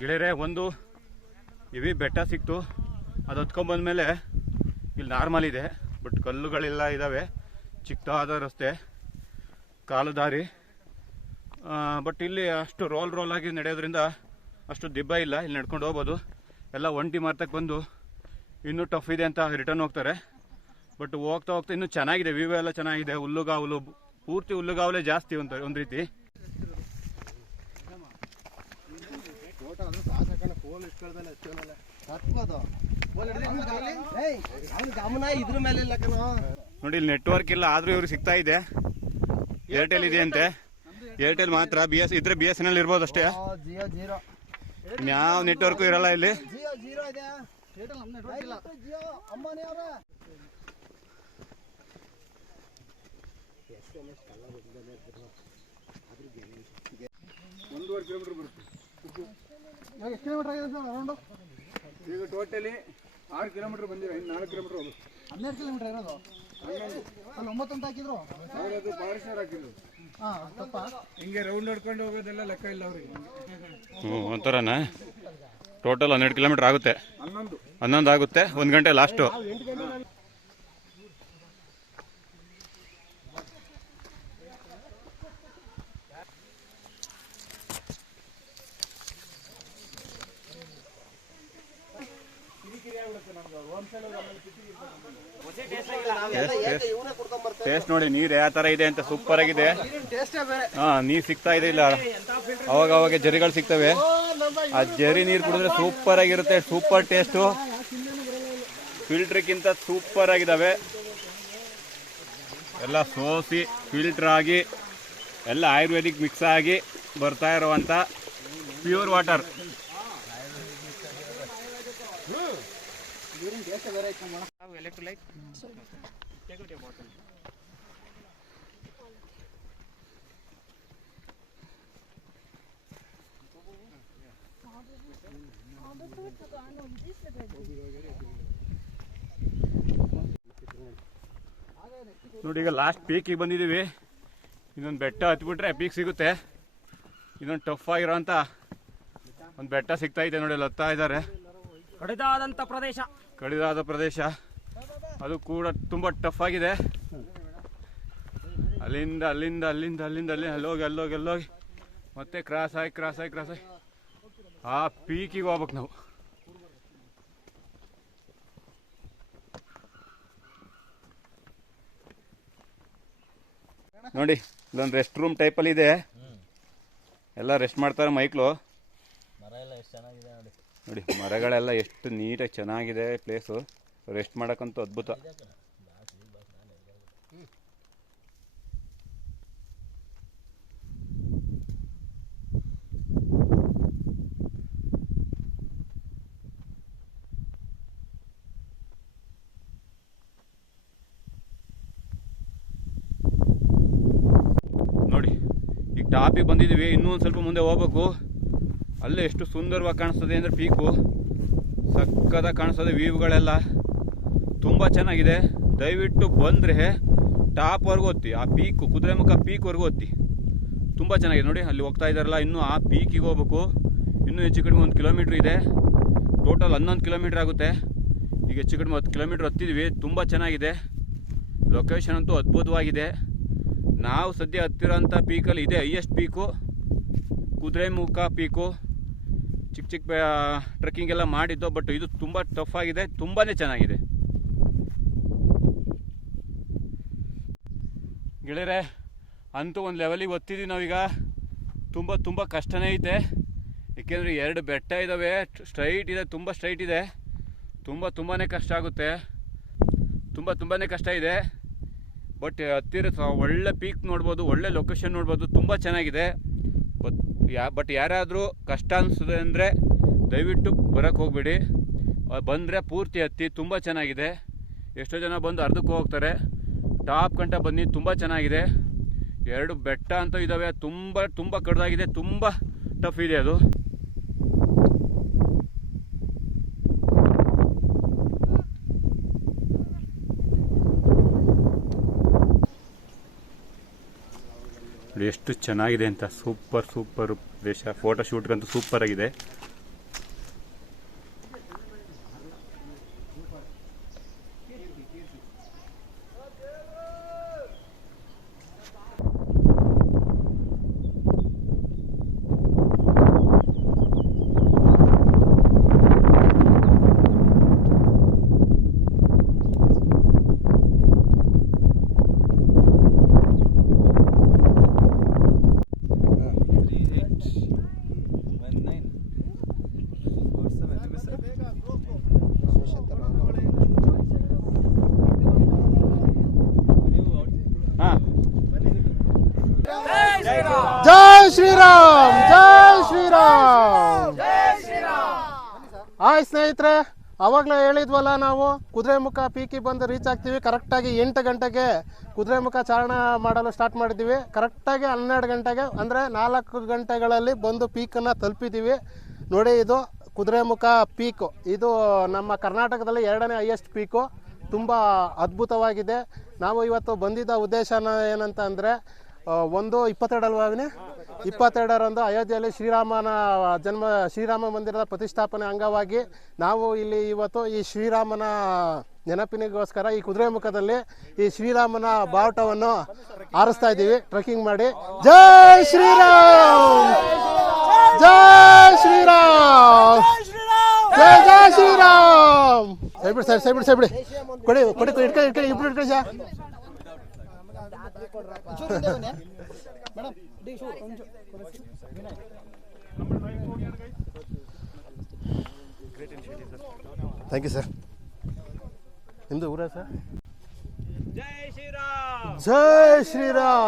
ಗೆಳೆಯರೆ, ಒಂದು ಇವಿ ಬೆಟ್ಟ ಸಿಕ್ತು. ಅದು ಹತ್ಕೊಂಬಂದ್ಮೇಲೆ ಇಲ್ಲಿ ನಾರ್ಮಲ್ ಇದೆ, ಬಟ್ ಕಲ್ಲುಗಳೆಲ್ಲ ಇದ್ದಾವೆ ಚಿಕ್ಕದಾದ ರಸ್ತೆ, ಕಾಲು ದಾರಿ. ಬಟ್ ಇಲ್ಲಿ ಅಷ್ಟು ರೋಲ್ ರೋಲ್ ಆಗಿ ನಡೆಯೋದ್ರಿಂದ ಅಷ್ಟು ದಿಬ್ಬ ಇಲ್ಲ, ಇಲ್ಲಿ ನಡ್ಕೊಂಡು ಹೋಗ್ಬೋದು. ಎಲ್ಲ ಒಂಟಿ ಮಾರ್ತಕ್ಕೆ ಬಂದು ಇನ್ನೂ ಟಫ್ ಇದೆ ಅಂತ ರಿಟರ್ನ್ ಹೋಗ್ತಾರೆ. ಬಟ್ ಹೋಗ್ತಾ ಹೋಗ್ತಾ ಇನ್ನೂ ಚೆನ್ನಾಗಿದೆ ವ್ಯೂ ಎಲ್ಲ ಚೆನ್ನಾಗಿದೆ. ಹುಲ್ಲುಗಾವಲು ಪೂರ್ತಿ ಹುಲ್ಲುಗಾವಲೇ ಜಾಸ್ತಿ ಒಂದು ಒಂದು ರೀತಿ. ನೋಡಿ ಇಲ್ಲಿ ನೆಟ್ವರ್ಕ್ ಇಲ್ಲ ಆದ್ರೂ ಇವ್ರಿಗೆ ಸಿಗ್ತಾ ಇದೆ. ಏರ್ಟೆಲ್ ಇದೆಯಂತೆ. ಏರ್ಟೆಲ್ ಮಾತ್ರ ಬಿ ಎಸ್ ಇದ್ರೆ ಬಿ ಎಸ್ ಎನ್ ಎಲ್ ಇರ್ಬೋದು ಅಷ್ಟೇ. ಜಿಯೋ ಜೀರೋ ಯಾವ ನೆಟ್ವರ್ಕು ಇರಲ್ಲ ಇಲ್ಲಿ. ಒಂದೂವರೆ ಕಿಲೋಮೀಟರ್ ಬರುತ್ತೆ. ಇವಾಗ ಎಷ್ಟು ಕಿಲೋಮೀಟರ್ ಆಗಿದೆ ಸರ್ ಅರೌಂಡು ಈಗ ಟೋಟಲಿ ಆರು ಕಿಲೋಮೀಟರ್ ಬಂದಿವೆ ಇನ್ನು ನಾಲ್ಕು ಕಿಲೋಮೀಟರ್ ಹೋಗುತ್ತೆ ಹನ್ನೆರಡು ಕಿಲೋಮೀಟರ್ ಇರೋದು? ಅಲ್ಲಿ ಒಂಬತ್ತು ಅಂತ ಹಾಕಿದ್ರು ಅವರದು ಫಾರೆಸ್ಟರ್ ಹಾಕಿದ್ರು. ಹಾಂ ತಪ್ಪ ಹಿಂಗೆ ರೌಂಡ್ ನೋಡ್ಕೊಂಡು ಹೋಗೋದೆಲ್ಲ ಲೆಕ್ಕ ಇಲ್ಲ ಅವ್ರಿಗೆ. ಹ್ಞೂ ಒಂಥರನಾ. ಟೋಟಲ್ ಹನ್ನೆರಡು ಕಿಲೋಮೀಟರ್ ಆಗುತ್ತೆ. ಹನ್ನೊಂದು. ಹನ್ನೊಂದು ಆಗುತ್ತೆ ಒಂದು ಗಂಟೆ ಲಾಸ್ಟು ಟೇಸ್ಟ್ ನೋಡಿ ನೀರು ಯಾವ ಥರ ಇದೆ ಅಂತ ಸೂಪರ್ ಆಗಿದೆ. ಹಾಂ ಬೇರೆ. ಹಾ ನೀರು ಸಿಗ್ತಾ ಇದೆ ಇಲ್ಲ. ಅವಾಗ ಅವಾಗ ಜರಿಗಳು ಸಿಗ್ತವೆ. ಆ ಜರಿ ನೀರು ಕುಡಿದ್ರೆ ಸೂಪರ್ ಆಗಿರುತ್ತೆ ಸೂಪರ್ ಟೇಸ್ಟು ಫಿಲ್ಟ್ರಿಗಿಂತ ಸೂಪರ್ ಆಗಿದಾವೆ. ಎಲ್ಲ ಸೋಸಿ ಫಿಲ್ಟರ್ ಆಗಿ ಎಲ್ಲ ಆಯುರ್ವೇದಿಕ್ ಮಿಕ್ಸ್ ಆಗಿ ಬರ್ತಾ ಇರುವಂತ ಪ್ಯೂರ್ ವಾಟರ್ ನೋಡಿ, ಈಗ ಲಾಸ್ಟ್ ಪೀಕಿಗೆ ಬಂದಿದ್ದೀವಿ. ಇನ್ನೊಂದು ಬೆಟ್ಟ ಹತ್ಬಿಟ್ರೆ ಪೀಕ್ ಸಿಗುತ್ತೆ. ಇನ್ನೊಂದು ಟಫ್ ಆಗಿರೋಂಥ ಒಂದು ಬೆಟ್ಟ ಸಿಗ್ತಾ ಇದೆ ನೋಡಿ ಹತ್ತಾ ಇದ್ದಾರೆ. ಕಡಿದಾದಂಥ ಪ್ರದೇಶ. ಕಡಿದಾದ ಪ್ರದೇಶ. ಅದು ಕೂಡ ತುಂಬ ಟಫ್ ಆಗಿದೆ. ಅಲ್ಲಿಂದ ಅಲ್ಲಿಂದ ಅಲ್ಲಿಂದ ಅಲ್ಲಿಂದ ಅಲ್ಲಿ ಅಲ್ಲೋಗಿ ಅಲ್ಲೋಗಿ ಅಲ್ಲೋಗಿ. ಮತ್ತೆ ಕ್ರಾಸ್ ಆಗಿ ಕ್ರಾಸ್ ಆಗಿ ಕ್ರಾಸ್ ಆಗಿ. ಆ ಪೀಕಿಗೆ ಹೋಗ್ಬೇಕು ನಾವು. ನೋಡಿ ಇಲ್ಲೊಂದು ರೆಸ್ಟ್ ರೂಮ್ ಟೈಪಲ್ಲಿ ಇದೆ. ಎಲ್ಲ ರೆಸ್ಟ್ ಮಾಡ್ತಾರೆ ಮೈಕ್ಳು. ನೋಡಿ, ಮರಗಳೆಲ್ಲ ಎಷ್ಟು ನೀಟಾಗಿ ಚೆನ್ನಾಗಿದೆ ಪ್ಲೇಸು ರೆಸ್ಟ್ ಮಾಡೋಕ್ಕಂತೂ ಅದ್ಭುತ. ನೋಡಿ ಈಗ ಟಾಪಿಗೆ ಬಂದಿದ್ದೀವಿ. ಇನ್ನೂ ಒಂದು ಸ್ವಲ್ಪ ಮುಂದೆ ಹೋಗ್ಬೇಕು. ಅಲ್ಲೇ ಎಷ್ಟು ಸುಂದರವಾಗಿ ಕಾಣಿಸ್ತದೆ ಅಂದರೆ ಪೀಕು. ಸಕ್ಕದ ಕಾಣಿಸ್ತದೆ ವ್ಯೂಗಳೆಲ್ಲ ತುಂಬ ಚೆನ್ನಾಗಿದೆ. ದಯವಿಟ್ಟು ಬಂದರೆ ಟಾಪ್ವರೆಗೂ ಒತ್ತಿ ಆ ಪೀಕು ಕುದುರೆಮುಖ ಪೀಕ್ವರೆಗೂ ಒತ್ತಿ ತುಂಬ ಚೆನ್ನಾಗಿದೆ. ನೋಡಿ, ಅಲ್ಲಿ ಹೋಗ್ತಾ ಇದ್ದಾರಲ್ಲ, ಇನ್ನೂ ಆ ಪೀಕಿಗೆ ಹೋಗ್ಬೇಕು. ಇನ್ನೂ ಹೆಚ್ಚು ಕಡಿಮೆ ಒಂದು ಕಿಲೋಮೀಟ್ರ್ ಇದೆ. ಟೋಟಲ್ ಹನ್ನೊಂದು ಕಿಲೋಮೀಟ್ರ್ ಆಗುತ್ತೆ. ಈಗ ಹೆಚ್ಚು ಕಡಿಮೆ ಹತ್ತು ಕಿಲೋಮೀಟ್ರ್ ಹತ್ತಿದ್ವಿ. ತುಂಬ ಚೆನ್ನಾಗಿದೆ. ಲೊಕೇಶನ್ ಅಂತೂ ಅದ್ಭುತವಾಗಿದೆ. ನಾವು ಸದ್ಯ ಹತ್ತಿರೋಂಥ ಪೀಕಲ್ಲಿ ಇದೆ. Highest peak Kudremukh peak. ಚಿಕ್ಕ ಚಿಕ್ಕ ಟ್ರೆಕ್ಕಿಂಗ್ ಎಲ್ಲ ಮಾಡಿದ್ದು ಬಟ್ ಇದು ತುಂಬ ಟಫ್ ಆಗಿದೆ ತುಂಬಾ ಚೆನ್ನಾಗಿದೆ. ಗೆಳೆಯರೆ, ಅಂತೂ ಒಂದು ಲೆವೆಲಿಗೆ ಒತ್ತಿದ್ದೀವಿ ನಾವೀಗ. ತುಂಬ ತುಂಬ ಕಷ್ಟನೇ ಐತೆ. ಏಕೆಂದರೆ ಎರಡು ಬೆಟ್ಟ ಇದ್ದಾವೆ ಸ್ಟ್ರೈಟ್ ಇದೆ, ತುಂಬ ಸ್ಟ್ರೈಟ್ ಇದೆ. ತುಂಬ ತುಂಬಾ ಕಷ್ಟ ಆಗುತ್ತೆ. ತುಂಬ ತುಂಬಾ ಕಷ್ಟ ಇದೆ. ಬಟ್ ಹತ್ತಿರ ಒಳ್ಳೆ ಪೀಕ್ ನೋಡ್ಬೋದು, ಒಳ್ಳೆ ಲೊಕೇಶನ್ ನೋಡ್ಬೋದು, ತುಂಬ ಚೆನ್ನಾಗಿದೆ. ಬಟ್ ಯಾ ಬಟ್ ಯಾರಾದರೂ ಕಷ್ಟ ಅನಿಸ್ತದೆ ಅಂದರೆ ದಯವಿಟ್ಟು ಬರೋಕ್ಕೆ ಹೋಗ್ಬೇಡಿ. ಬಂದರೆ ಪೂರ್ತಿ ಹತ್ತಿ ತುಂಬ ಚೆನ್ನಾಗಿದೆ. ಎಷ್ಟೋ ಜನ ಬಂದು ಅರ್ಧಕ್ಕೆ ಹೋಗ್ತಾರೆ. ಟಾಪ್ ಕಂಟ ಬನ್ನಿ, ತುಂಬ ಚೆನ್ನಾಗಿದೆ. ಎರಡು ಬೆಟ್ಟ ಅಂತ ಇದ್ದಾವೆ ತುಂಬ ತುಂಬ ಕಡ್ದಾಗಿದೆ. ತುಂಬ ಟಫ್ ಇದೆ ಅದು. ಎಷ್ಟು ಚೆನ್ನಾಗಿದೆ ಅಂತ. ಸೂಪರ್ ಸೂಪರ್ ದೇಶ ಫೋಟೋ ಶೂಟ್ಗಂತೂ ಸೂಪರ್ ಆಗಿದೆ. ಜೈ ಶ್ರೀರಾಮ್ ಜೈ ಶ್ರೀರಾಮ್. ಹಾಯ್ ಸ್ನೇಹಿತರೆ, ಅವಾಗಲೇ ಹೇಳಿದ್ವಲ್ಲ ನಾವು ಕುದುರೆಮುಖ ಪೀಕಿ ಬಂದು ರೀಚ್ ಆಗ್ತೀವಿ ಕರೆಕ್ಟಾಗಿ ಎಂಟು ಗಂಟೆಗೆ ಕುದುರೆಮುಖ ಚಾರಣ ಮಾಡಲು ಸ್ಟಾರ್ಟ್ ಮಾಡಿದ್ದೀವಿ. ಕರೆಕ್ಟಾಗಿ ಹನ್ನೆರಡು ಗಂಟೆಗೆ, ಅಂದರೆ ನಾಲ್ಕು ಗಂಟೆಗಳಲ್ಲಿ ಬಂದು ಪೀಕನ್ನು ತಲುಪಿದ್ದೀವಿ. ನೋಡಿ ಇದು ಕುದುರೆಮುಖ ಪೀಕು. ಇದು ನಮ್ಮ ಕರ್ನಾಟಕದಲ್ಲಿ ಎರಡನೇ ಹೈಯೆಸ್ಟ್ ಪೀಕು ತುಂಬ ಅದ್ಭುತವಾಗಿದೆ. ನಾವು ಇವತ್ತು ಬಂದಿದ್ದ ಉದ್ದೇಶನ ಏನಂತ ಅಂದರೆ ಒಂದು ಇಪ್ಪತ್ತೆರಡು ಅಲ್ವಾ ಅವಿನಿ? ಇಪ್ಪತ್ತೆರಡರಂದು ಅಯೋಧ್ಯೆಯಲ್ಲಿ ಶ್ರೀರಾಮನ ಜನ್ಮ ಶ್ರೀರಾಮ ಮಂದಿರದ ಪ್ರತಿಷ್ಠಾಪನೆ ಅಂಗವಾಗಿ ನಾವು ಇಲ್ಲಿ ಇವತ್ತು ಈ ಶ್ರೀರಾಮನ ನೆನಪಿನಿಗೋಸ್ಕರ ಈ ಕುದುರೆ ಮುಖದಲ್ಲಿ ಈ ಶ್ರೀರಾಮನ ಬಾವುಟವನ್ನು ಆರಿಸ್ತಾ ಇದ್ದೀವಿ ಟ್ರೆಕ್ಕಿಂಗ್ ಮಾಡಿ ಜೈ ಶ್ರೀರಾಮ್ ಜೈ ಶ್ರೀರಾಮ್ ಜೈ ಜೈ ಶ್ರೀರಾಮ್ ಸೈಬಿಡಿ ಸರ್ ಸೈಬಿಡಿ ಸೈಬಿಡಿ ಕೊಡಿ ಕೊಡಿ ಕೊಡಿ ಇಟ್ಕೊಳ್ಳಿ ಇಟ್ಕೊಳ್ಳಿ ಸರ್ ಥ್ಯಾಂಕ್ ಯು ಸರ್ ನಿಮ್ಮದು ಊರ ಸರ್? ಜೈ ಶ್ರೀರಾಮ್! ಜೈ ಶ್ರೀರಾಮ್!